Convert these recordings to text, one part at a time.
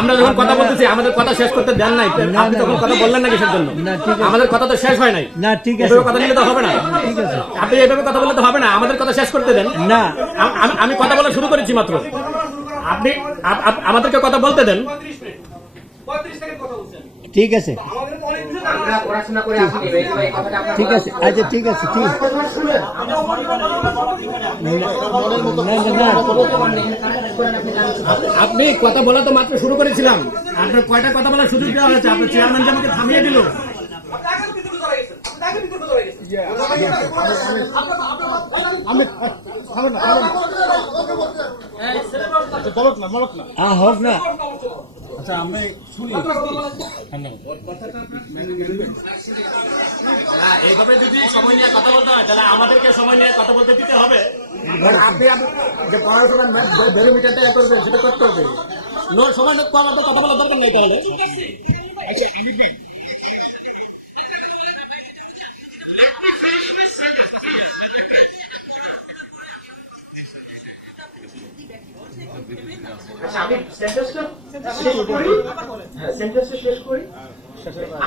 আমরা যখন কথা বলতেছি আমাদের কথা শেষ করতে দেন নাই, আপনি তখন কথা বললেন না কিসের জন্য? আমাদের কথা তো শেষ হয় নাই। না ঠিক আছে, কথা নিলে তো হবে না। ঠিক আছে, আপনি এইভাবে কথা বললে তো হবে না, আমাদের কথা শেষ করতে দেন না আমি কথা বলা শুরু করেছি মাত্র, আপনি আমাদেরকে কথা বলতে দেন। ঠিক আছে, ঠিক আছে, আচ্ছা ঠিক আছে, ঠিক আছে। আপনি কথা বলা তো মাত্র শুরু করেছিলাম, আপনার কয়টা কথা বলার সুযোগ দেওয়া হয়েছে? আপনার চেয়ারম্যান যে আমাকে থামিয়ে দিল। হোক না, আচ্ছা আমরা শুনি না, এইভাবে যদি সময় নিয়ে কথা বলতে হয় তাহলে আমাদেরকে সময় নিয়ে কথা বলতে দিতে হবে। আপনি যে পড়াশোনার ব্যারোমিটারটা করবেন সেটা করতে হবে। সময় কম, আপনার কথা বলার দরকার নাই তাহলে। আচ্ছা আমির ভাই, Let me finish my sentence. আমি সেন্টেন্সটা শেষ করি। সেন্টেন্সটা শেষ করি।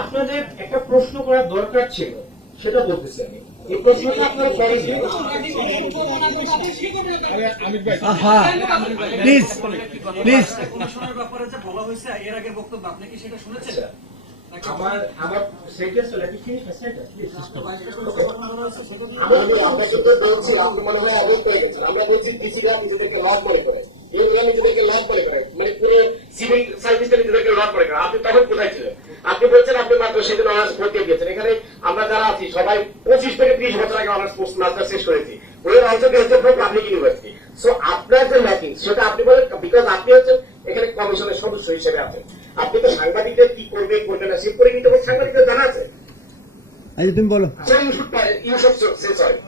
আপনাদের একটা প্রশ্ন করার দরকার ছিল, সেটা বলতেছি আমি। এই প্রশ্নটা আপনারা করেন নাই। আমির ভাই আহা প্লিজ প্লিজ, কমিশনের ব্যাপারে যে বলা হয়েছে এর আগের বক্তব্য আপনি কি সেটা শুনেছেন? আমার sentence let me finish my sentence please. আমরা কিন্তু বলছি, আপনি মনে হয় অ্যাভয়েড করে গেছেন। আমরা বলছি ডিসিরা নিজেদেরকে লর্ড মনে করে, এগুলো নিজেদেরকে লর্ড মনে করে, মানে পুরো সিভিল সার্ভিসটা নিজেদেরকে লর্ড মনে করে। আপনি তখন কোথায় ছিলেন? আপনি বলছেন আপনি মাত্র সেদিন অনার্স ভর্তি গিয়েছেন। এখানে আমরা যারা আছি সবাই 25 থেকে 30 বছর আগে অনার্স পোস্ট মাস্টার শেষ করেছি। ওই অলসো হচ্ছে ফ্রম পাবলিক ইউনিভার্সিটি। সো আপনার যে ল্যাকিং সেটা আপনি বলেন বিকজ আপনি হচ্ছেন এখানে কমিশনের সদস্য হিসেবে আছেন। আপনি তো সাংবাদিকদের কি করবে করবে না সে পরিমিত সাংবাদিকদের জানা আছে। আচ্ছা তুমি বলো। So you should say sorry.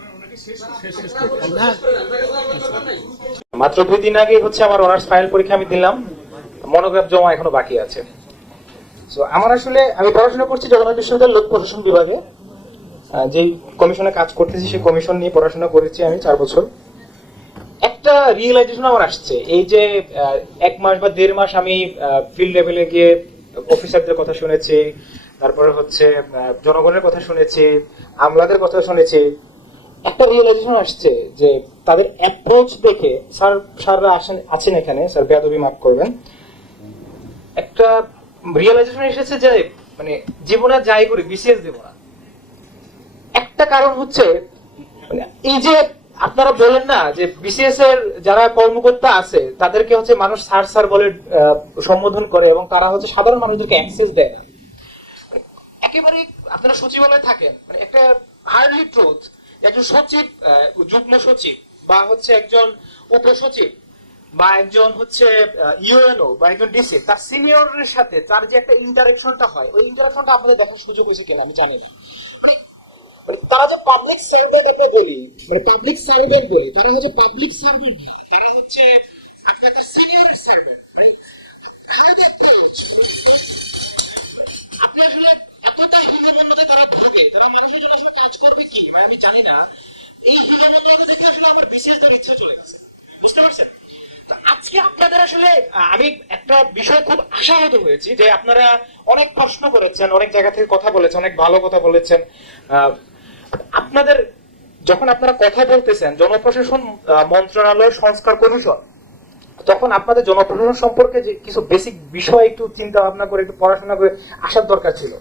মাত্র 2 দিন আগে হচ্ছে আমার অনার্স ফাইনাল পরীক্ষা আমি দিলাম, মনোগ্রাফ জমা এখনো বাকি আছে। সো আমার আসলে আমি পড়াশোনা করছি জগন্নাথ বিশ্ববিদ্যালয়ের লোক প্রশাসন বিভাগে, যেই কমিশনে কাজ করতেছি সেই কমিশন নিয়ে পড়াশোনা করেছি আমি 4 বছর। একটা রিয়েলাইজেশন আমার আসছে, এই যে 1 মাস বা 1.5 মাস আমি ফিল্ড লেভেলে গিয়ে অফিসারদের কথা শুনেছি, তারপরে হচ্ছে জনগণের কথা শুনেছি, আমলাদের কথা শুনেছি। একটা রিয়েলাইজেশন আসছে যে তাদের অ্যাপ্রোচ দেখে, স্যাররা আছেন এখানে, স্যার বেয়াদবি মাফ করবেন, একটা রিয়েলাইজেশন এসেছে যে মানে জীবনে যাই করি বিসিএস দেব না। একটা কারণ হচ্ছে মানে এই যে আপনারা বলেন না যে বিসিএস এর যারা কর্মকর্তা আছে তাদেরকে হচ্ছে মানুষ স্যার স্যার বলে সম্বোধন করে এবং তারা হচ্ছে সাধারণ মানুষদেরকে অ্যাক্সেস দেয় না। একেবারে আপনারা সচিবালয়ে থাকেন, মানে একটা হার্ডলি ট্রুথ, একজন সচিব, যুগ্ম সচিব বা হচ্ছে একজন উপসচিব বা একজন হচ্ছে ইউএনও বা একজন ডিসি, তার সিনিয়রের সাথে তার যে একটা ইন্টারাকশনটা হয়, ওই ইন্টারাকশনটা আপনাদের দেখার সুযোগ হয়েছে কিনা আমি জানি না। মানে মানে তারা যে পাবলিক সার্ভেন্ট আমরা বলি, মানে পাবলিক সার্ভেন্ট বলি, তারা হচ্ছে পাবলিক সার্ভেন্ট না, তারা হচ্ছে আপনার তার সিনিয়রের সার্ভেন্ট। মানে হাউ দে অ্যাপ্রোচ, আপনি আসলে এতটা হীনমন্যতায় তারা ভোগে, তারা মানুষের জন্য আসলে কাজ করবে কি মানে আমি জানি না। এই হীনমন্যতা দেখে আসলে আমার বিসিএস দেওয়ার ইচ্ছা চলে গেছে, বুঝতে পারছেন? তো আজকে আপনাদের আসলে আমি একটা বিষয় খুব আশাহত হয়েছি যে আপনারা অনেক প্রশ্ন করেছেন, অনেক জায়গা থেকে কথা বলেছেন, অনেক ভালো কথা বলেছেন। আপনাদের যখন আপনারা কথা বলতেছেন জনপ্রশাসন মন্ত্রণালয় সংস্কার কমিশন, তখন আপনাদের জনপ্রশাসন সম্পর্কে যে কিছু বেসিক বিষয় একটু চিন্তা ভাবনা করে একটু পড়াশোনা করে আসার দরকার ছিল।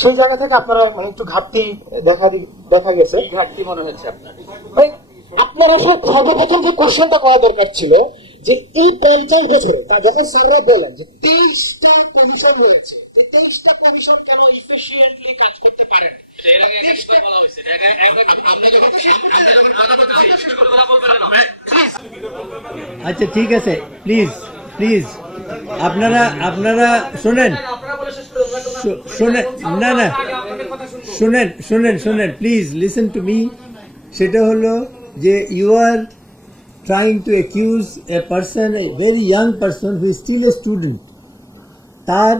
সেই জায়গা থেকে আপনারা মানে একটু ঘাটতি দেখা গেছে। কি ঘাটতি মনে হচ্ছে আপনার? মানে আপনারা আসলে সর্বপ্রথম যে কোশ্চেনটা করা দরকার ছিল যে এই 50 বছরে তা যখন স্যাররা বলেন যে 23টা কমিশন হয়েছে, 23টা কমিশন কেন ইফিশিয়েন্টলি কাজ করতে পারে না? এর আগে একবার বলা হয়েছে, আমরা যখন কথা বলতেছি প্লিজ। আচ্ছা ঠিক আছে, প্লিজ প্লিজ আপনারা আপনারা শোনেন, শোনেন, না না শোনেন শোনেন শোনেন প্লিজ লিসেন টু মি। সেটা হলো যে you are trying to accuse a person, a very young person who is still a student, তার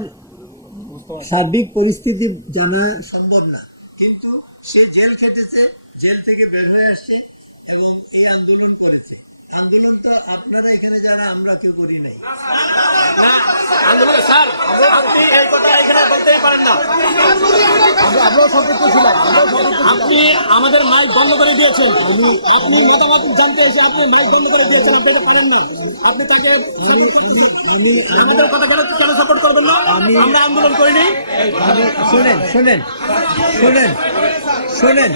সার্বিক পরিস্থিতি জানা সম্ভব না, কিন্তু সে জেল খেটেছে, জেল থেকে বের হয়ে আসছে এবং এই আন্দোলন করেছে। আন্দোলন তো আপনারা এখানে যারা আমরা কেউ করি নাই। না আন্দোলন স্যার আপনি এই কথা এখানে বলতেই পারেন না। আপনি আমাদের মাইক বন্ধ করে দিয়েছেন, আপনি মতামত জানতে এসে আপনি মাইক বন্ধ করে দিয়েছেন, আপনি এটা পারেন না। আপনি তাকে সাপোর্ট করতেছেন, আমাদের কথা কেন কেন সাপোর্ট করবেন না? আমরা আন্দোলন করিনি। শোনেন শোনেন শোনেন শোনেন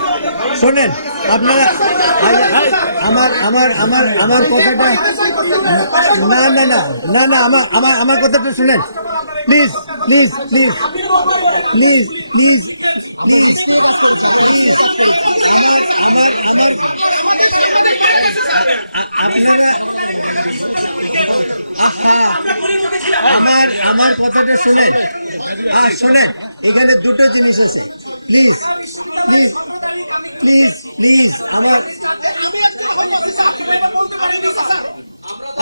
শোনেন আপনারা আমার আমার আমার আমার কথাটা না না না না না আমার আমার আমার কথাটা শুনেন please please please please please please please আমার আমার আমার আপনারা আহা আমার আমার কথাটা শুনেন শোনেন এখানে দুটো জিনিস আছে প্লিজ প্লিজ প্লিজ প্লিজ আমার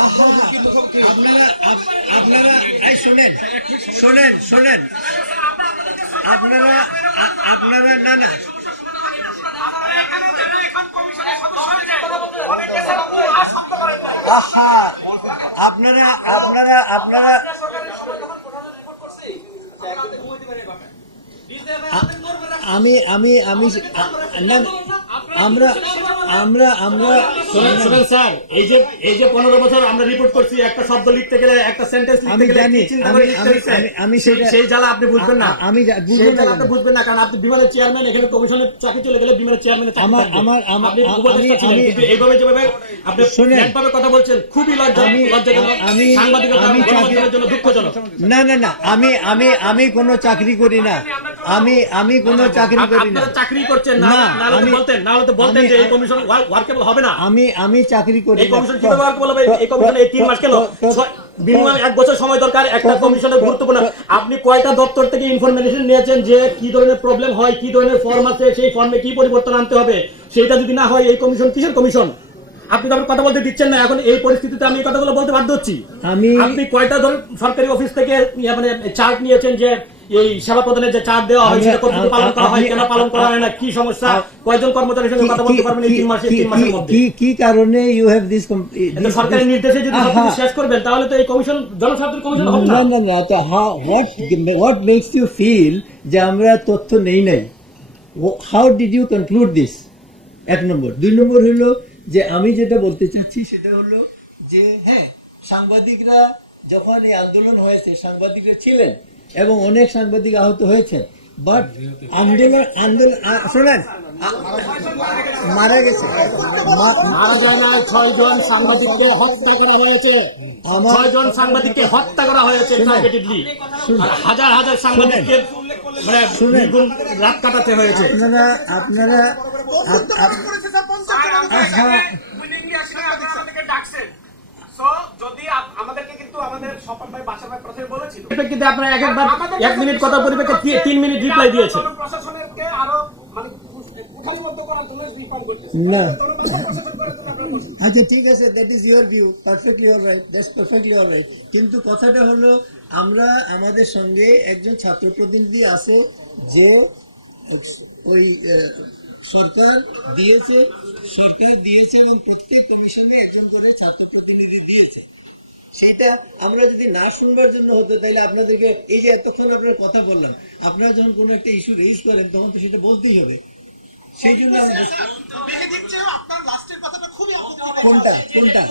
আহা আপনারা আপনারা এই শোনেন শোনেন শোনেন আপনারা আপনারা না না আহা আপনারা আপনারা আপনারা আমি আমি আমি না আমরা আমরা আমরা শুনেন স্যার, এই যে 15 বছর আমরা রিপোর্ট করছি, একটা শব্দ লিখতে গেলে একটা সেন্টেন্স লিখতে গেলে জানি, কি চিন্তা করে লিখতে হইছে, আমি সেই জ্বালা আপনি বুঝবেন না। আমি বুঝবো সেই না জ্বালা আপনি বুঝবেন না, কারণ আপনি বিমানের চেয়ারম্যান, এখানে কমিশনের চাকরি চলে গেলে বিমানের চেয়ারম্যানের চাকরি আমার থাকবে। আমার আপনি উপদেষ্টা ছিলেন, কিন্তু এইভাবে যেভাবে আপনি শুনেন, একভাবে কথা বলছেন খুবই লজ্জাজনক, সাংবাদিকতার জন্য দুঃখজনক। না না না আমি আমি আমি কোনো চাকরি করি না, আমি আমি কোনো চাকরি করি না। আপনারা চাকরি করছেন না, না, না হলে তো বলতেন যে এই কমিশন ওয়ার্কেবল হবে না। আমি আমি চাকরি করি এই কমিশন কিভাবে ওয়ার্কেবল হবে? এই কমিশন এই 3 মাস কেন? মিনিমাম 1 বছর সময় দরকার একটা কমিশনের গুরুত্বপূর্ণ। আপনি কয়টা দপ্তর থেকে ইনফরমেশন নিয়েছেন যে কি ধরনের প্রবলেম হয়, কি ধরনের ফর্ম আছে, সেই ফর্মে কি পরিবর্তন আনতে হবে? সেটা যদি না হয় এই কমিশন কিসের কমিশন? আপনি তো কথা বলতে দিচ্ছেন না। এখন এই পরিস্থিতিতে আমি এই কথাগুলো বলতে বাধ্য হচ্ছি। আপনি কয়টা সরকারি অফিস থেকে মানে চার্ট নিয়েছেন যে এই সেবা প্রদানের যে চার্ট দেওয়া হয় সেটা কতটুকু পালন করা হয়, কেন পালন করা হয় না, কি সমস্যা, কয়জন কর্মচারীর সঙ্গে কথা বলতে পারবেন এই 3 মাসের মধ্যে? কি কারণে ইউ হ্যাভ দিস সরকারের নির্দেশে যদি সবকিছু শেষ করবেন তাহলে তো এই কমিশন জনস্বার্থের কমিশন হবে না না। না না তো হোয়াট মেক্স ইউ ফিল যে আমরা তথ্য নেই নাই? How did you conclude this? 1 number. 2 number হলো যে আমি যেটা বলতে চাচ্ছি সেটা হলো যে হ্যাঁ, সাংবাদিকরা যখন এই আন্দোলন হয়েছে সাংবাদিকরা ছিলেন এবং অনেক সাংবাদিক আহত হয়েছে, বাট আন্দোলন শোনেন মারা গেছে, মারা যায় না, 6 জন সাংবাদিককে হত্যা করা হয়েছে। 6 জন সাংবাদিককে হত্যা করা হয়েছে টার্গেটেডলি, আর হাজার হাজার সাংবাদিককে মানে নির্ঘুম রাত কাটাতে হয়েছে। আপনারা কিন্তু আপনারা একবার 1 মিনিট কথা পরিপ্রেক্ষিতে 3 মিনিট রিপ্লাই দিয়েছে। না আচ্ছা ঠিক আছে, that is your view, perfectly alright, that's perfectly alright. কিন্তু কথাটা হলো আমরা আমাদের সঙ্গে একজন ছাত্র প্রতিনিধি আছে যে ওই সরকার দিয়েছে এবং প্রত্যেক কমিশনে একজন করে ছাত্র প্রতিনিধি দিয়েছে। সেইটা আমরা যদি না শুনবার জন্য হতো তাহলে আপনাদেরকে এই যে এতক্ষণ আপনার কথা বললাম, আপনারা যখন কোনো একটা ইস্যু রেজ করেন তখন তো সেটা বলতেই হবে। সেই জন্য কোনটা কোনটা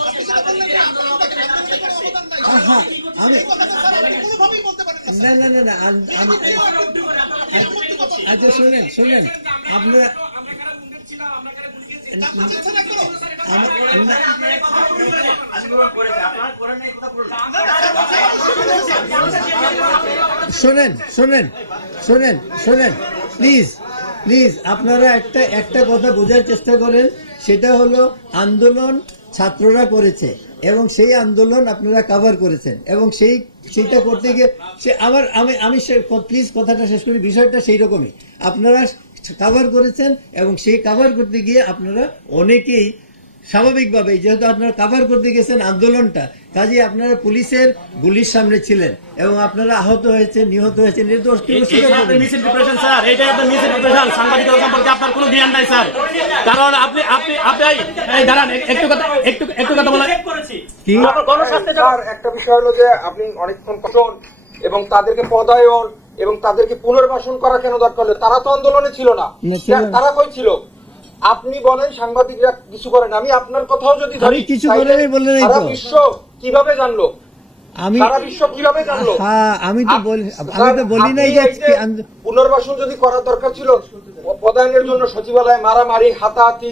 আমি না না না না আচ্ছা শোনেন শোনেন আপনারা শোনেন শোনেন শোনেন শোনেন প্লিজ প্লিজ আপনারা একটা কথা বোঝার চেষ্টা করেন, সেটা হলো আন্দোলন ছাত্ররা করেছে এবং সেই আন্দোলন আপনারা কভার করেছেন এবং সেইটা করতে গিয়ে আমি প্লিজ কথাটা শেষ করি। বিষয়টা সেই রকমই, আপনারা কভার করেছেন এবং সেই কভার করতে গিয়ে আপনারা অনেকেই স্বাভাবিকভাবে যেহেতু আপনারা কাভার করতে গেছেন আন্দোলনটা, কাজে আপনারা পুলিশের গুলির সামনে ছিলেন এবং আপনারা আহত হয়েছেন, নিহত হয়েছেন, এটা তো অস্বীকার এইটাই করবেন আপনার না। মিসইনফরমেশন স্যার, এইটাই আপনার মিসইনফরমেশন। সাংবাদিকতা সম্পর্কে আপনার কোনো জ্ঞান নাই স্যার। কারণ আপনি আপনি আপনি এই দাঁড়ান, একটু কথা বলা। কি স্যার, একটা বিষয় হলো যে আপনি অনেকক্ষণ কঠোর এবং তাদেরকে পদায়ন এবং তাদেরকে পুনর্বাসন করা কেন দরকার হলো? তারা তো আন্দোলনে ছিল না, না, ছিল না। তারা কই ছিল? আপনি বলেন সাংবাদিকরা কিছু করেন, আমি আপনার কথাও যদি ধরি, আমি কিছু তাইলে করেনি বললেন এই সারা তো। বিশ্ব কিভাবে জানলো? আমি সারা বিশ্ব কিভাবে জানলো? হ্যাঁ, আমি তো বলি নাই যে পুনর্বাসন যদি করার দরকার ছিল, পদায়নের জন্য সচিবালয়ে মারামারি, হাতাহাতি,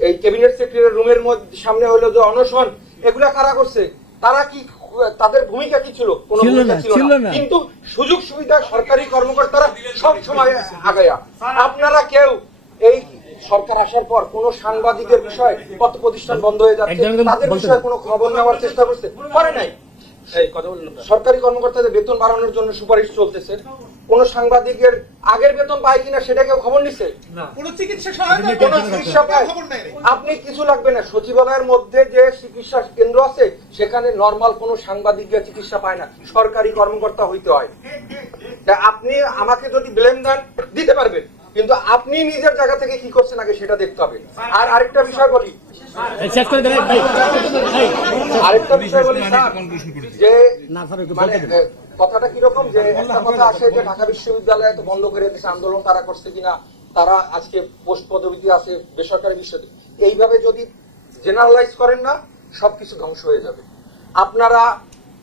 এই ক্যাবিনেট সেক্রেটারি রুমের মধ্যে সামনে হলো যে অনশন, এগুলা কারা করছে? তারা কি, তাদের ভূমিকা কি ছিল? কোনো ছিল ভূমিকা না, ছিল ছিল না। না। কিন্তু সুযোগ সুবিধা সরকারি কর্মকর্তারা সব সময় আগায়া। আপনারা কেউ এই সরকার আসার পর কোন সাংবাদিকের বিষয়ে কত প্রতিষ্ঠান বন্ধ হয়ে যাচ্ছে, একজন তাদের বলতে- বিষয়ে কোনো খবর নেওয়ার চেষ্টা করছে? করে নাই। সরকারি কর্মকর্তাদের বেতন বাড়ানোর জন্য সুপারিশ চলতেছে, কোন সাংবাদিকের আগের বেতন পায় কিনা সেটা কেউ খবর নিছে? কোনো চিকিৎসা সহায়তা কোন চিকিৎসা পায়? খবর নাই রে। আপনি কিছু লাগবে না, সচিবালয়ের মধ্যে যে চিকিৎসা কেন্দ্র আছে সেখানে নরমাল কোনো সাংবাদিক গিয়ে চিকিৎসা পায় না, সরকারি কর্মকর্তা হইতে হয়। তা আপনি আমাকে যদি ব্লেম দেন দিতে পারবেন, কিন্তু আপনি নিজের জায়গা থেকে কি করছেন আগে সেটা দেখতে হবে। আর আরেকটা বিষয় বলি, শেষ করে দেন ভাই। আরেকটা বিষয় বলি স্যার, যে না স্যার, একটু মানে বলতে দিন। কথাটা কিরকম, যে একটা কথা আসে যে ঢাকা বিশ্ববিদ্যালয়ে তো বন্ধ করে দিয়েছে, আন্দোলন তারা করছে কিনা, তারা আজকে পোস্ট পদবিতে আছে বেসরকারি বিশ্ববিদ্যালয়, এইভাবে যদি জেনারেলাইজ করেন না, সবকিছু ধ্বংস হয়ে যাবে। আপনারা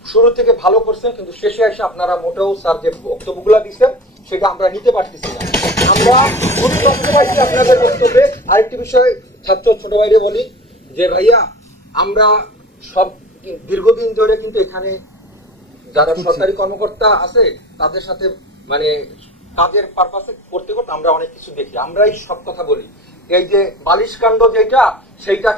শুরু থেকে ভালো করছেন, কিন্তু শেষে এসে আপনারা মোটেও স্যার যে বক্তব্যগুলো দিচ্ছেন সেটা আমরা নিতে পারতেছি না। আমরা খুব কষ্ট পাইছি আপনাদের বক্তব্যে। আরেকটি বিষয় ছাত্র ছোট ভাইরে বলি যে ভাইয়া, আমরা সব দীর্ঘদিন ধরে কিন্তু এখানে যারা সরকারি কর্মকর্তা আছে তাদের সাথে মানে কাজের পারপাসে করতে করতে আমরা অনেক কিছু দেখি, আমরাই সব কথা বলি। এই যে বালিশ কাণ্ড যেটা, সেইটা